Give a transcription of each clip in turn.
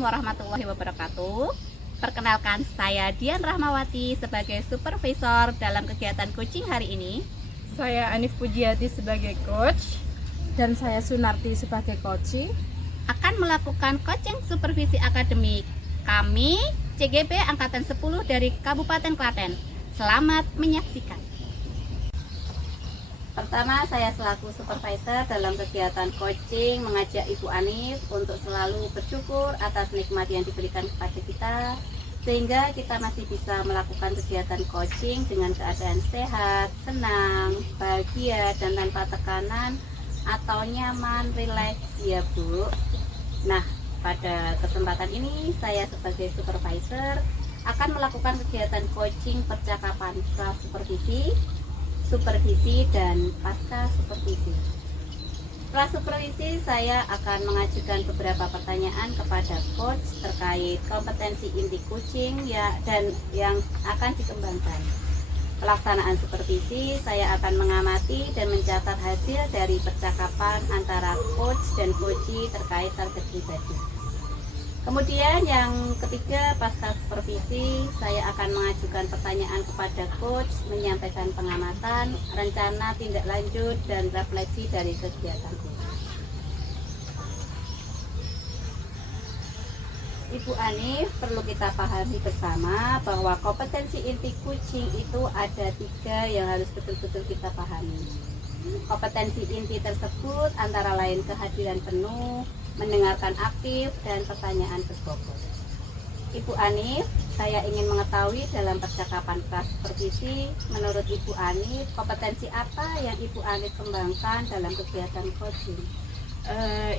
warahmatullahi wabarakatuh. Perkenalkan, saya Dian Rahmawati sebagai supervisor dalam kegiatan coaching hari ini. Saya Anif Pujiati sebagai coach. Dan saya Sunarti sebagai coach. Akan melakukan coaching supervisi akademik. Kami CGP Angkatan 10 dari Kabupaten Klaten. Selamat menyaksikan. Pertama, saya selaku supervisor dalam kegiatan coaching mengajak Ibu Anif untuk selalu bersyukur atas nikmat yang diberikan kepada kita, sehingga kita masih bisa melakukan kegiatan coaching dengan keadaan sehat, senang, bahagia, dan tanpa tekanan atau nyaman, rileks ya Bu. Nah, pada kesempatan ini saya sebagai supervisor akan melakukan kegiatan coaching percakapan pra-supervisi, supervisi, dan pasca supervisi. Pra-supervisi saya akan mengajukan beberapa pertanyaan kepada coach terkait kompetensi inti coaching dan yang akan dikembangkan. Pelaksanaan supervisi saya akan mengamati dan mencatat hasil dari percakapan antara coach dan coachee terkait target pribadi. Kemudian yang ketiga, pasca supervisi saya akan mengajukan pertanyaan kepada coach, menyampaikan pengamatan, rencana tindak lanjut, dan refleksi dari kegiatan coach. Ibu Anif, perlu kita pahami bersama bahwa kompetensi inti coaching itu ada 3 yang harus betul-betul kita pahami. Kompetensi inti tersebut antara lain kehadiran penuh, mendengarkan aktif, dan pertanyaan berbobot. Ibu Anif, saya ingin mengetahui dalam percakapan pra-supervisi, menurut Ibu Anif, kompetensi apa yang Ibu Anif kembangkan dalam kegiatan coaching?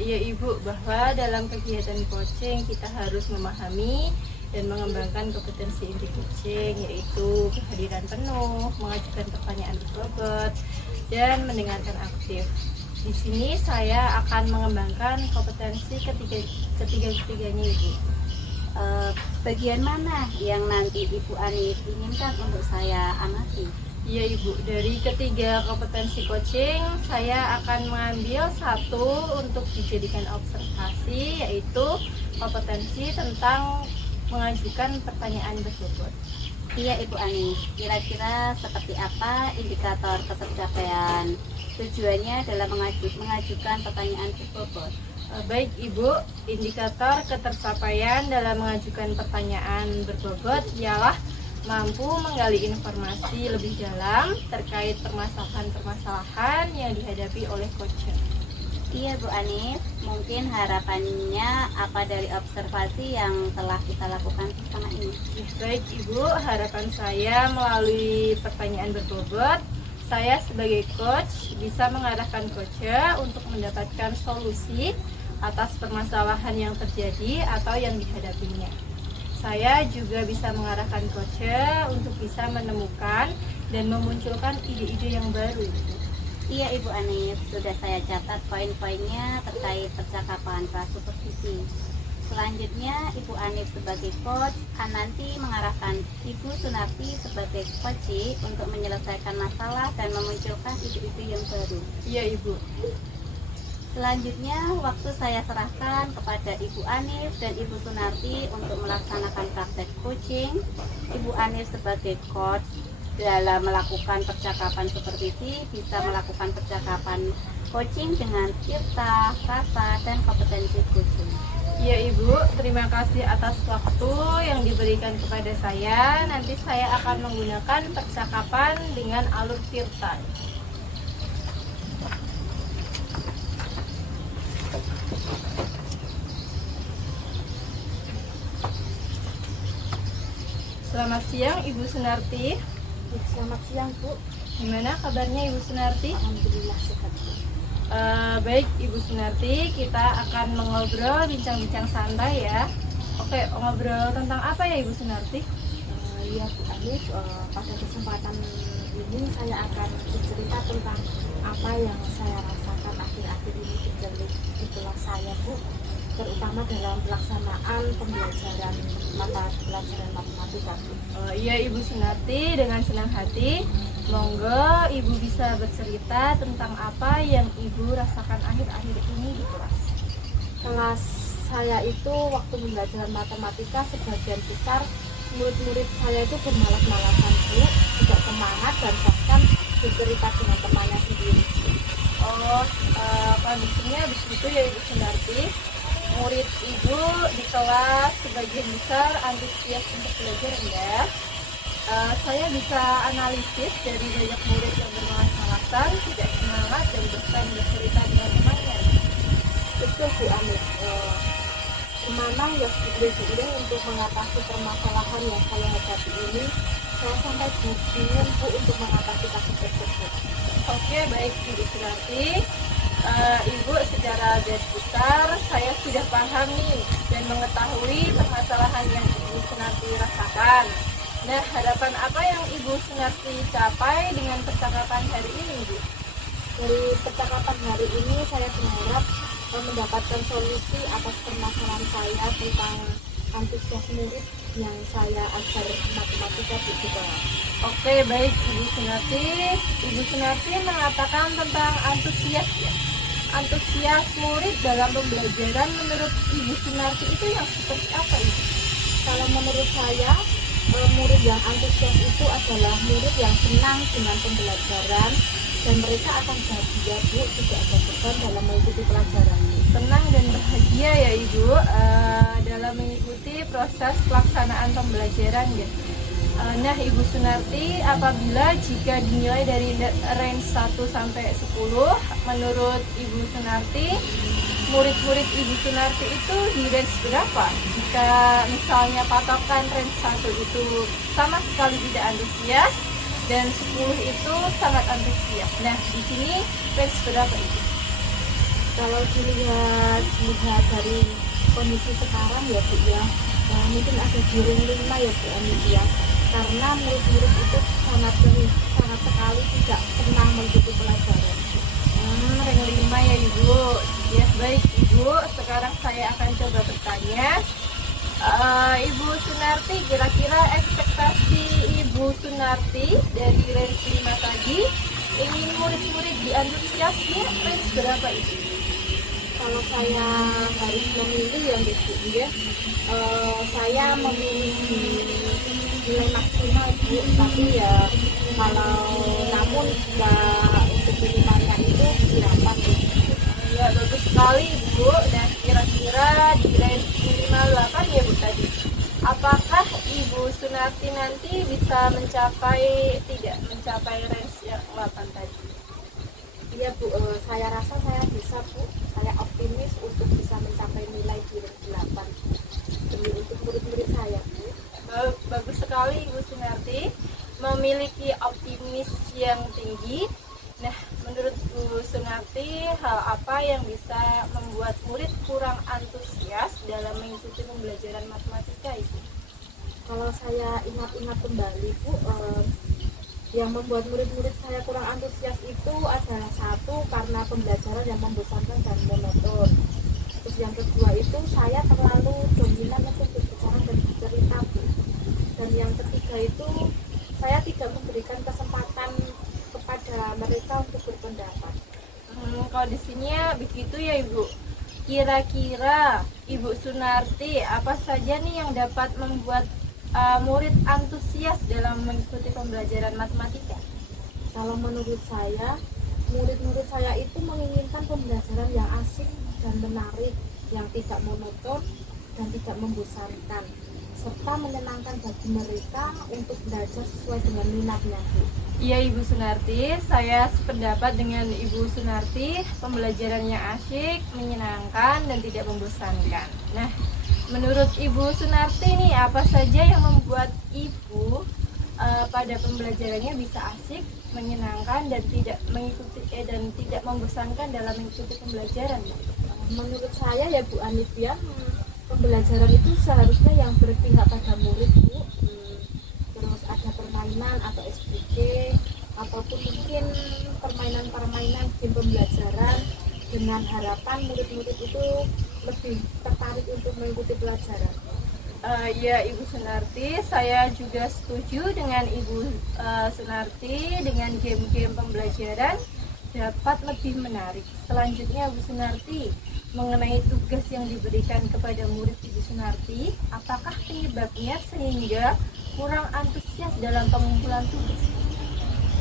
Ya Ibu, bahwa dalam kegiatan coaching kita harus memahami dan mengembangkan kompetensi inti coaching, yaitu kehadiran penuh, mengajukan pertanyaan berbobot, dan mendengarkan aktif. Di sini saya akan mengembangkan kompetensi ketiga-tiganya Ibu. Bagian mana yang nanti Ibu Anif inginkan untuk saya amati? Iya Ibu, dari ketiga kompetensi coaching saya akan mengambil satu untuk dijadikan observasi, yaitu kompetensi tentang mengajukan pertanyaan berbobot. Iya Ibu Anif, kira-kira seperti apa indikator ketercapaian tujuannya dalam mengajukan pertanyaan berbobot? Baik Ibu, indikator ketercapaian dalam mengajukan pertanyaan berbobot ialah mampu menggali informasi lebih dalam terkait permasalahan-permasalahan yang dihadapi oleh coach. Iya Bu Anif, mungkin harapannya apa dari observasi yang telah kita lakukan bersama ini? Baik Ibu, harapan saya melalui pertanyaan berbobot, saya sebagai coach bisa mengarahkan coach untuk mendapatkan solusi atas permasalahan yang terjadi atau yang dihadapinya. Saya juga bisa mengarahkan coach untuk bisa menemukan dan memunculkan ide-ide yang baru. Iya Ibu Anif, sudah saya catat poin-poinnya terkait percakapan pra-supervisi. Selanjutnya Ibu Anif sebagai coach akan nanti mengarahkan Ibu Sunarti sebagai coach untuk menyelesaikan masalah dan memunculkan ide-ide yang baru. Iya Ibu. Selanjutnya waktu saya serahkan kepada Ibu Anif dan Ibu Sunarti untuk melaksanakan praktek coaching. Ibu Anif sebagai coach dalam melakukan percakapan supervisi bisa melakukan percakapan coaching dengan tirta, rasa, dan kompetensi coaching. Ya Ibu, terima kasih atas waktu yang diberikan kepada saya. Nanti saya akan menggunakan percakapan dengan alur tirta. Selamat siang Ibu Sunarti. Selamat siang Bu. Gimana kabarnya Ibu Sunarti? Alhamdulillah sehat Bu. Baik Ibu Sunarti, kita akan mengobrol bincang-bincang santai ya. Oke, ngobrol tentang apa ya Ibu Sunarti? Ya Bu Anif, pada kesempatan ini saya akan bercerita tentang apa yang saya rasakan akhir-akhir ini di kelas saya Bu, terutama dalam pelaksanaan pembelajaran mata pelajaran matematika Bu. Iya Ibu Sunarti, dengan senang hati monggo Ibu bisa bercerita tentang apa yang Ibu rasakan akhir-akhir ini di kelas. Kelas saya itu waktu pembelajaran matematika sebagian besar murid-murid saya itu bermalas-malasan Bu, tidak semangat dan bahkan bercerita dengan temannya sendiri. Oh, kondisinya begitu ya Ibu Sunarti. Murid Ibu di kelas sebagian besar antusias untuk belajar enggak? Saya bisa analisis dari banyak murid yang bermalas-malasan, tidak semangat dan bahkan bercerita dengan temannya. Betul Bu Anis. Kemana ya sebenarnya untuk mengatasi permasalahan yang saya hadapi ini, saya sampai bingung Bu untuk mengatasi kasus tersebut. Oke, baik Ibu Sunarti. Ibu secara garis besar saya sudah paham nih dan mengetahui permasalahan yang Ibu Sunarti rasakan. Nah, harapan apa yang Ibu Sunarti capai dengan percakapan hari ini, Bu? Dari percakapan hari ini saya berharap mendapatkan solusi atas permasalahan saya tentang antusias murid yang saya ajar matematika di sekolah. Oke, baik Ibu Sunarti. Ibu Sunarti mengatakan tentang antusias ya. Antusias murid dalam pembelajaran menurut Ibu Sunarti itu yang seperti apa Ibu? Kalau menurut saya, murid yang antusias itu adalah murid yang senang dengan pembelajaran dan mereka akan bahagia Bu, tidak ada beban dalam mengikuti pelajaran. Senang dan bahagia ya Ibu dalam mengikuti proses pelaksanaan pembelajaran ya. Nah Ibu Sunarti, apabila jika dinilai dari range 1 sampai 10, menurut Ibu Sunarti, murid-murid Ibu Sunarti itu di range berapa? Jika misalnya patokan range 1 itu sama sekali tidak antusias dan 10 itu sangat antusias. Nah, di sini range berapa itu? Kalau dilihat dari kondisi sekarang ya Bu ya, mungkin ada di ring 5 ya Bu Anis ya. Karena murid-murid itu sangat sekali tidak senang mengikuti pelajaran. Ring 5 ya Ibu. Ya baik Ibu, sekarang saya akan coba bertanya. Ibu Sunarti, kira-kira ekspektasi Ibu Sunarti dari range 5 tadi, ingin murid-murid diantusiasnya range berapa itu? Kalau saya harus memilih yang Bu ya, saya memilih nilai maksimal Bu, tapi ya kalau namun untuk minimalnya itu 8 Bu. Ya bagus sekali Bu. Dan kira-kira di range minimal 8 ya Bu tadi. Apakah Ibu Sunarti nanti bisa tidak mencapai range yang 8 tadi? Iya Bu, saya rasa saya bisa Bu. Saya optimis untuk bisa mencapai nilai di range 8 demi untuk murid-murid saya Bu. Bagus sekali Ibu Sunarti memiliki optimis yang tinggi. Nah, menurut Bu Sunarti, hal apa yang bisa membuat murid kurang antusias dalam mengikuti pembelajaran matematika itu? Kalau saya ingat-ingat kembali Bu, yang membuat murid-murid saya kurang antusias itu adalah satu, karena pembelajaran yang membosankan dan monoton. Terus yang kedua itu saya terlalu dominan untuk berbicara dan bercerita Bu. Dan yang ketiga itu saya tidak memberikan kesempatan kepada mereka untuk berpendapat. Kondisinya begitu ya Ibu. Kira-kira Ibu Sunarti, apa saja nih yang dapat membuat murid antusias dalam mengikuti pembelajaran matematika? Kalau menurut saya, murid-murid saya itu menginginkan pembelajaran yang asik dan menarik, yang tidak monoton dan tidak membosankan, serta menyenangkan bagi mereka untuk belajar sesuai dengan minatnya Bu. Iya Ibu Sunarti, saya sependapat dengan Ibu Sunarti, pembelajarannya asyik, menyenangkan, dan tidak membosankan. Nah, menurut Ibu Sunarti nih, apa saja yang membuat Ibu pada pembelajarannya bisa asyik, menyenangkan, dan tidak membosankan dalam mengikuti pembelajaran? Menurut saya ya Bu Anis ya, pembelajaran itu seharusnya yang berpihak pada murid Bu. Terus ada permainan atau SPG ataupun mungkin permainan game pembelajaran, dengan harapan murid-murid itu lebih tertarik untuk mengikuti pelajaran. Ya Ibu Sunarti, saya juga setuju dengan Ibu Sunarti dengan game-game pembelajaran dapat lebih menarik. Selanjutnya Bu Sunarti, mengenai tugas yang diberikan kepada murid Ibu Sunarti, apakah penyebabnya sehingga kurang antusias dalam pengumpulan tugas?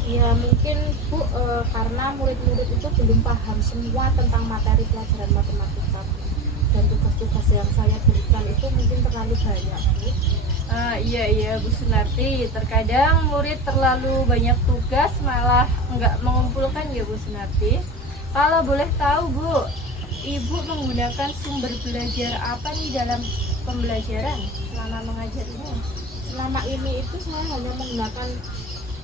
Ya mungkin Bu, karena murid-murid itu belum paham semua tentang materi pelajaran matematika, Bu. Dan tugas-tugas yang saya berikan itu mungkin terlalu banyak, Bu. Iya Bu Sunarti, terkadang murid terlalu banyak tugas malah nggak mengumpulkan ya Bu Sunarti. Kalau boleh tahu Bu, Ibu menggunakan sumber belajar apa nih dalam pembelajaran selama mengajar ini? Selama ini itu saya hanya menggunakan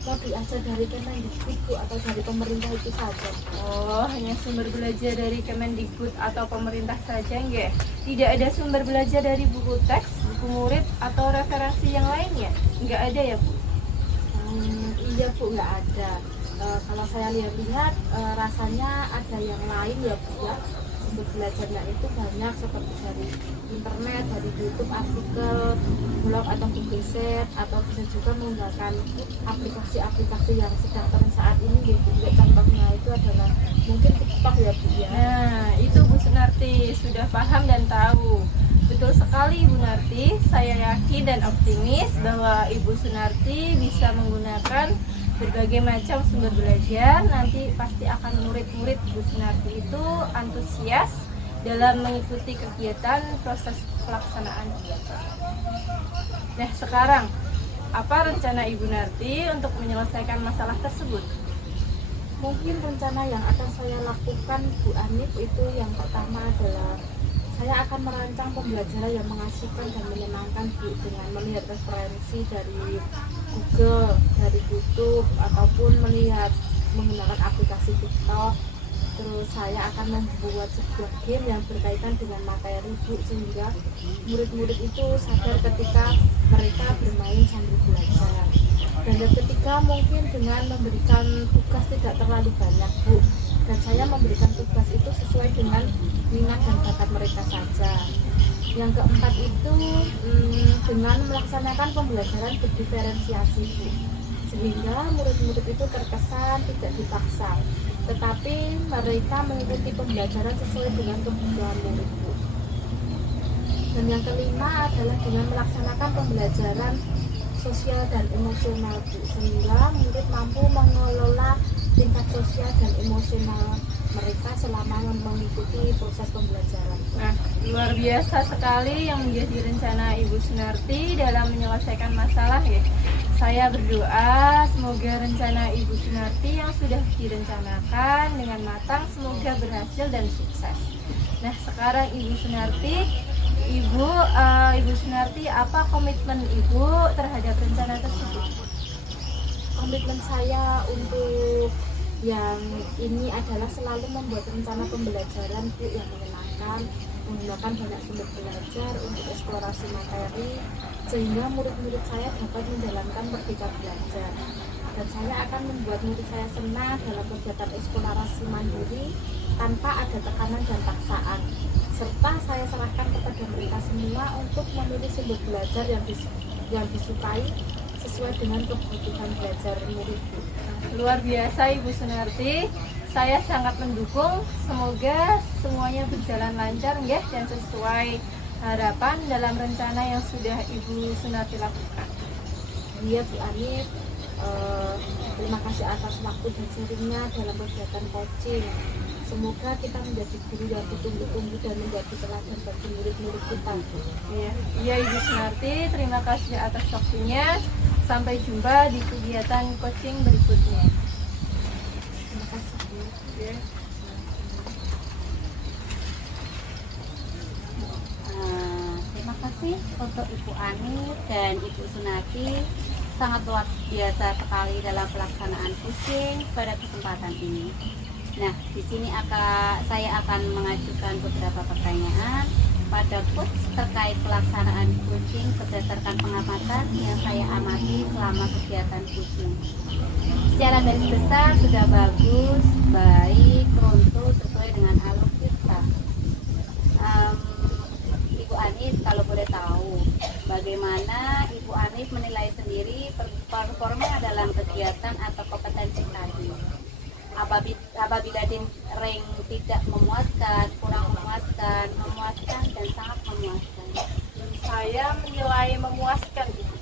modul ajar dari Kemendikbud, Bu, atau dari pemerintah itu saja. Oh, hanya sumber belajar dari Kemendikbud atau pemerintah saja nggak? Tidak ada sumber belajar dari buku teks, buku murid, atau referensi yang lainnya? Nggak ada ya Bu? Iya Bu, nggak ada. Kalau saya lihat-lihat, rasanya ada yang lain ya Bu ya. Sumber belajarnya itu banyak seperti dari internet, dari YouTube, artikel, blog atau Google Sheet, atau bisa juga menggunakan aplikasi-aplikasi yang sedang tren saat ini ya Bu. Contohnya itu adalah mungkin TikTok ya Bu ya. Nah, itu Bu Sunarti sudah paham dan tahu. Betul sekali Ibu Narti, saya yakin dan optimis bahwa Ibu Sunarti bisa menggunakan berbagai macam sumber belajar. Nanti pasti akan murid-murid Bu Sunarti itu antusias dalam mengikuti kegiatan proses pelaksanaan kegiatan. Nah, sekarang apa rencana Ibu Narti untuk menyelesaikan masalah tersebut? Mungkin rencana yang akan saya lakukan Bu Anif itu yang pertama adalah saya akan merancang pembelajaran yang mengasihkan dan menyenangkan Bu, dengan melihat referensi dari Google, dari YouTube, ataupun melihat menggunakan aplikasi TikTok. Terus saya akan membuat sebuah game yang berkaitan dengan materi Bu, sehingga murid-murid itu sadar ketika mereka bermain sambil belajar. Dan yang ketiga mungkin dengan memberikan tugas tidak terlalu banyak Bu, dan saya memberikan tugas itu sesuai dengan minat dan bakat mereka saja. Yang keempat itu dengan melaksanakan pembelajaran berdiferensiasi Bu, sehingga murid-murid itu terkesan tidak dipaksa, tetapi mereka mengikuti pembelajaran sesuai dengan kebutuhan murid Bu. Dan yang kelima adalah dengan melaksanakan pembelajaran sosial dan emosional Bu, sehingga murid mampu mengelola tingkat sosial dan emosional mereka selama mengikuti proses pembelajaran. Nah, luar biasa sekali yang menjadi rencana Ibu Sunarti dalam menyelesaikan masalah ya. Saya berdoa semoga rencana Ibu Sunarti yang sudah direncanakan dengan matang semoga berhasil dan sukses. Nah, sekarang Ibu Sunarti, Ibu Sunarti, apa komitmen Ibu terhadap rencana tersebut? Komitmen saya untuk yang ini adalah selalu membuat rencana pembelajaran Bu yang menyenangkan, menggunakan banyak sumber belajar untuk eksplorasi materi, sehingga murid-murid saya dapat menjalankan merdeka belajar. Dan saya akan membuat murid saya senang dalam kegiatan eksplorasi mandiri tanpa ada tekanan dan paksaan. Serta saya serahkan kepada mereka semua untuk memilih sumber belajar yang disukai sesuai dengan kebutuhan belajar murid. Luar biasa Ibu Sunarti, saya sangat mendukung. Semoga semuanya berjalan lancar ya, dan sesuai harapan dalam rencana yang sudah Ibu Sunarti lakukan. Iya Bu Anif, terima kasih atas waktu dan sharingnya dalam kegiatan coaching. Semoga kita menjadi guru yang ditunggu-tunggu dan menjadi teladan bagi murid-murid kita. Iya Ibu Sunarti, terima kasih atas waktunya. Sampai jumpa di kegiatan coaching berikutnya. Terima kasih Bu. Terima kasih untuk Ibu Ani dan Ibu Sunarti, sangat luar biasa sekali dalam pelaksanaan coaching pada kesempatan ini. Nah, di sini saya akan mengajukan beberapa pertanyaan pada coach terkait pelaksanaan coaching berdasarkan pengamatan yang saya amati selama kegiatan coaching. Secara garis besar sudah bagus, baik, runtuh, sesuai dengan alur kita. Ibu Anif, kalau boleh tahu, bagaimana Ibu Anif menilai sendiri performa dalam kegiatan atau kompetensi tadi? apabila rank tidak memuaskan, kurang memuaskan, memuaskan dan sangat memuaskan. Saya menilai memuaskan, Ibu.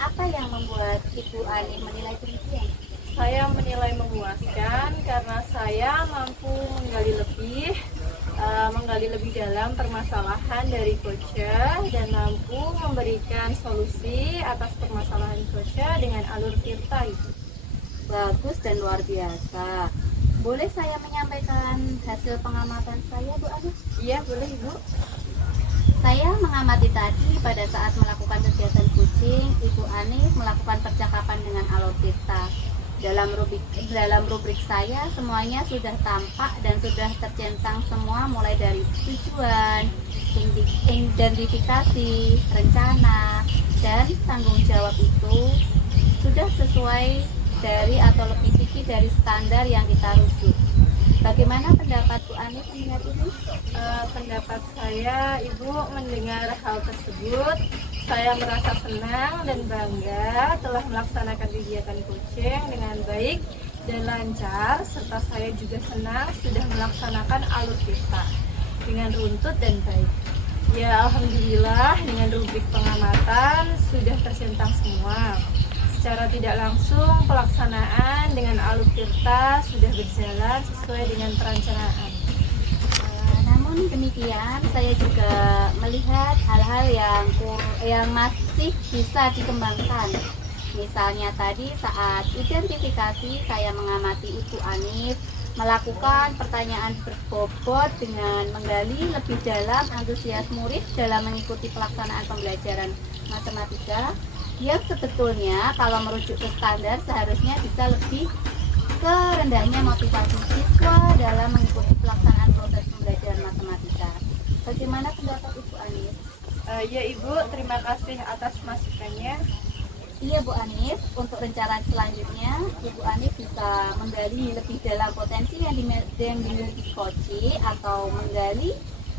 Apa yang membuat Ibu Ani menilai demikian? Saya menilai memuaskan karena saya mampu menggali lebih dalam permasalahan dari Koce dan mampu memberikan solusi atas permasalahan Koce dengan alur tirta itu. Bagus dan luar biasa. Boleh saya menyampaikan hasil pengamatan saya, Bu Ani? Iya, boleh, Ibu. Saya mengamati tadi pada saat melakukan kegiatan coaching, Ibu Ani melakukan percakapan dengan alur tirta. Dalam rubrik saya semuanya sudah tampak dan sudah tercentang semua, mulai dari tujuan, identifikasi, rencana, dan tanggung jawab itu sudah sesuai dari atau lebih tinggi dari standar yang kita rujuk. Bagaimana pendapat Bu Ani mendengar ini? Pendapat saya, Ibu, mendengar hal tersebut, saya merasa senang dan bangga telah melaksanakan kegiatan coaching dengan baik dan lancar, serta saya juga senang sudah melaksanakan alur tirta dengan runtut dan baik. Ya, alhamdulillah dengan rubrik pengamatan sudah tercentang semua. Secara tidak langsung pelaksanaan dengan alur tirta sudah berjalan sesuai dengan perencanaan. Namun demikian, saya juga melihat hal-hal yang masih bisa dikembangkan. Misalnya tadi saat identifikasi, saya mengamati Ibu Anif melakukan pertanyaan berbobot dengan menggali lebih dalam antusias murid dalam mengikuti pelaksanaan pembelajaran matematika, yang sebetulnya kalau merujuk ke standar seharusnya bisa lebih ke rendahnya motivasi siswa dalam mengikuti pelaksanaan proses pembelajaran matematika. Bagaimana pendapat Ibu Anif? Ya, Ibu, terima kasih atas masukannya. Iya, Bu Anif, untuk rencana selanjutnya Ibu Anif bisa menggali lebih dalam potensi yang dimiliki Koci, atau menggali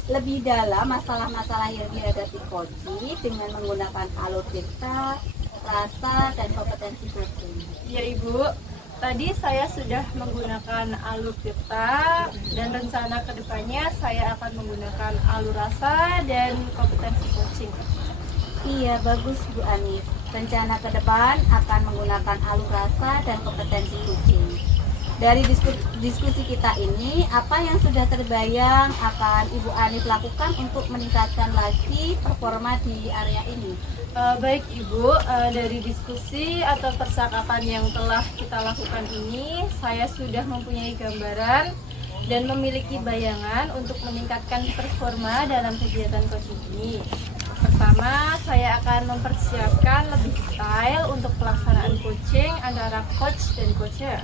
lebih dalam masalah-masalah yang dihadapi Koci dengan menggunakan alur tirta, rasa, dan kompetensi coaching. Ya, Ibu, tadi saya sudah menggunakan alur tirta dan rencana kedepannya saya akan menggunakan alur rasa dan kompetensi coaching. Iya, bagus Bu Anif. Rencana ke depan akan menggunakan alur rasa dan kompetensi coaching. Dari diskusi kita ini, apa yang sudah terbayang akan Ibu Anif lakukan untuk meningkatkan lagi performa di area ini? Baik, Ibu, dari diskusi atau percakapan yang telah kita lakukan ini, saya sudah mempunyai gambaran dan memiliki bayangan untuk meningkatkan performa dalam kegiatan coaching ini. Pertama, saya akan mempersiapkan lebih detail untuk pelaksanaan coaching antara coach dan coacher.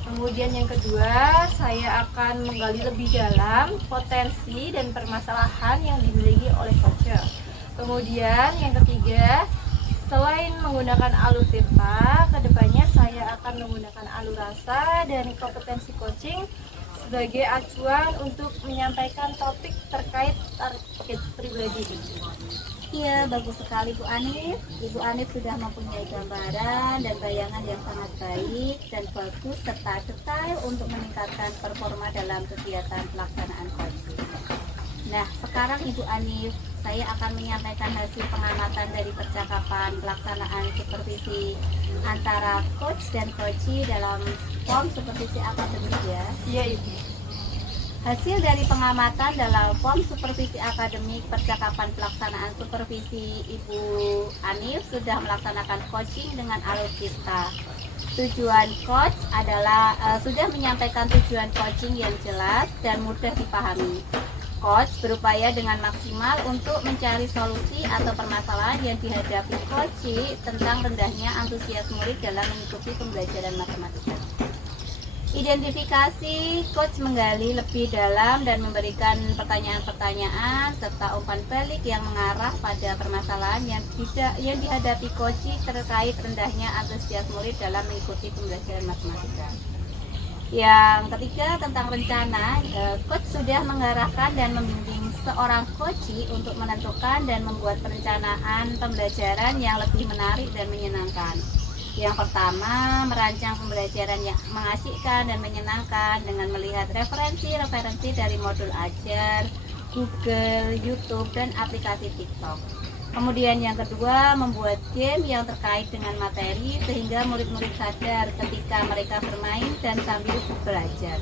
Kemudian yang kedua, saya akan menggali lebih dalam potensi dan permasalahan yang dimiliki oleh coacher. Kemudian yang ketiga, selain menggunakan alur tirta, kedepannya saya akan menggunakan alur rasa dan kompetensi coaching sebagai acuan untuk menyampaikan topik terkait target pribadi. Iya, bagus sekali Bu Anif. Ibu Anif sudah mempunyai gambaran dan bayangan yang sangat baik dan bagus serta detail untuk meningkatkan performa dalam kegiatan pelaksanaan coaching. Nah, sekarang Ibu Anif, saya akan menyampaikan hasil pengamatan dari percakapan pelaksanaan supervisi antara coach dan coachee dalam form supervisi akademik ya. Iya, Ibu. Hasil dari pengamatan dalam form supervisi akademik percakapan pelaksanaan supervisi Ibu Anif sudah melaksanakan coaching dengan alur tirta. Tujuan coach adalah sudah menyampaikan tujuan coaching yang jelas dan mudah dipahami. Coach berupaya dengan maksimal untuk mencari solusi atau permasalahan yang dihadapi coachee tentang rendahnya antusias murid dalam mengikuti pembelajaran matematika. Identifikasi, coach menggali lebih dalam dan memberikan pertanyaan-pertanyaan serta umpan balik yang mengarah pada permasalahan yang dihadapi coachee terkait rendahnya antusias murid dalam mengikuti pembelajaran matematika. Yang ketiga, tentang rencana, coach sudah mengarahkan dan membimbing seorang coachee untuk menentukan dan membuat perencanaan pembelajaran yang lebih menarik dan menyenangkan. Yang pertama, merancang pembelajaran yang mengasyikkan dan menyenangkan dengan melihat referensi-referensi dari modul ajar, Google, YouTube, dan aplikasi TikTok. Kemudian yang kedua, membuat game yang terkait dengan materi sehingga murid-murid sadar ketika mereka bermain dan sambil belajar.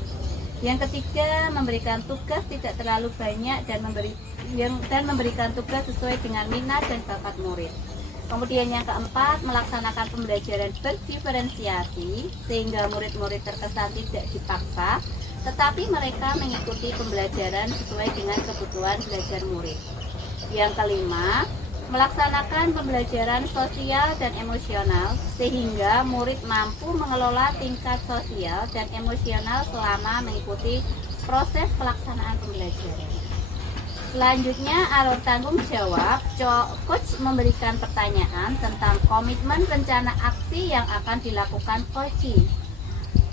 Yang ketiga, memberikan tugas tidak terlalu banyak dan memberikan tugas sesuai dengan minat dan bakat murid. Kemudian yang keempat, melaksanakan pembelajaran berdiferensiasi sehingga murid-murid terkesan tidak dipaksa, tetapi mereka mengikuti pembelajaran sesuai dengan kebutuhan belajar murid. Yang kelima, melaksanakan pembelajaran sosial dan emosional sehingga murid mampu mengelola tingkat sosial dan emosional selama mengikuti proses pelaksanaan pembelajaran. Selanjutnya, alur tanggung jawab. Coach memberikan pertanyaan tentang komitmen rencana aksi yang akan dilakukan coaching.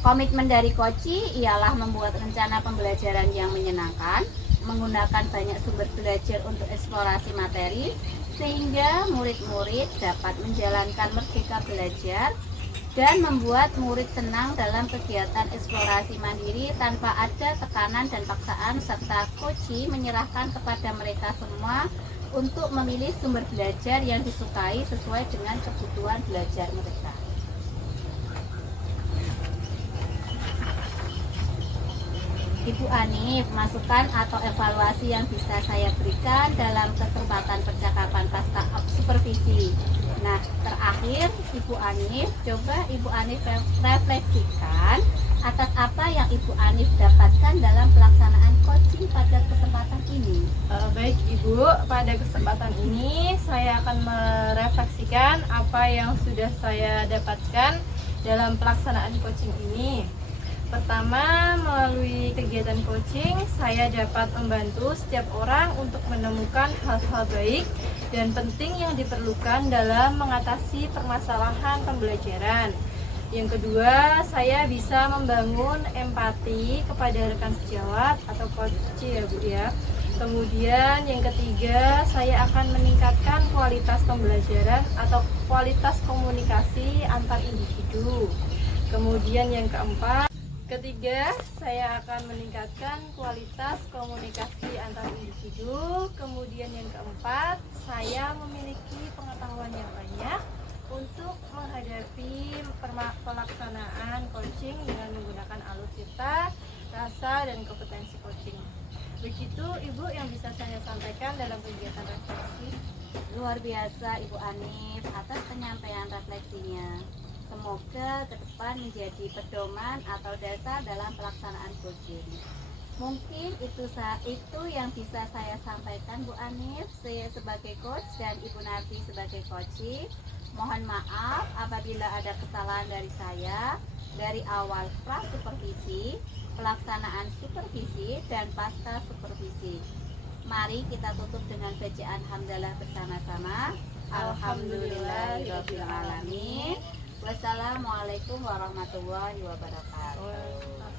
Komitmen dari coaching ialah membuat rencana pembelajaran yang menyenangkan, menggunakan banyak sumber belajar untuk eksplorasi materi, sehingga murid-murid dapat menjalankan merdeka belajar dan membuat murid senang dalam kegiatan eksplorasi mandiri tanpa ada tekanan dan paksaan, serta coaching menyerahkan kepada mereka semua untuk memilih sumber belajar yang disukai sesuai dengan kebutuhan belajar mereka. Ibu Anif, masukan atau evaluasi yang bisa saya berikan dalam kesempatan percakapan pasca supervisi. Nah, terakhir Ibu Anif, coba Ibu Anif refleksikan atas apa yang Ibu Anif dapatkan dalam pelaksanaan coaching pada kesempatan ini. Baik Ibu, pada kesempatan ini saya akan merefleksikan apa yang sudah saya dapatkan dalam pelaksanaan coaching ini. Pertama, melalui kegiatan coaching, saya dapat membantu setiap orang untuk menemukan hal-hal baik dan penting yang diperlukan dalam mengatasi permasalahan pembelajaran. Yang kedua, saya bisa membangun empati kepada rekan sejawat atau coach ya Bu ya. Kemudian yang ketiga, saya akan meningkatkan kualitas pembelajaran atau kualitas komunikasi antar individu. Kemudian yang ketiga, saya akan meningkatkan kualitas komunikasi antar individu. Kemudian yang keempat, saya memiliki pengetahuan yang banyak untuk menghadapi pelaksanaan coaching dengan menggunakan alur cerita, rasa, dan kompetensi coaching. Begitu Ibu yang bisa saya sampaikan dalam kegiatan refleksi. Luar biasa Ibu Anif atas penyampaian refleksinya. Semoga ke depan menjadi pedoman atau dasar dalam pelaksanaan coaching. Mungkin itu yang bisa saya sampaikan Bu Anif, saya sebagai coach dan Ibu Nafi sebagai coaching. Mohon maaf apabila ada kesalahan dari saya dari awal pra-supervisi, pelaksanaan supervisi, dan pasca supervisi. Mari kita tutup dengan bacaan hamdalah bersama-sama. Alhamdulillahirabbil alamin. Wassalamualaikum warahmatullahi wabarakatuh.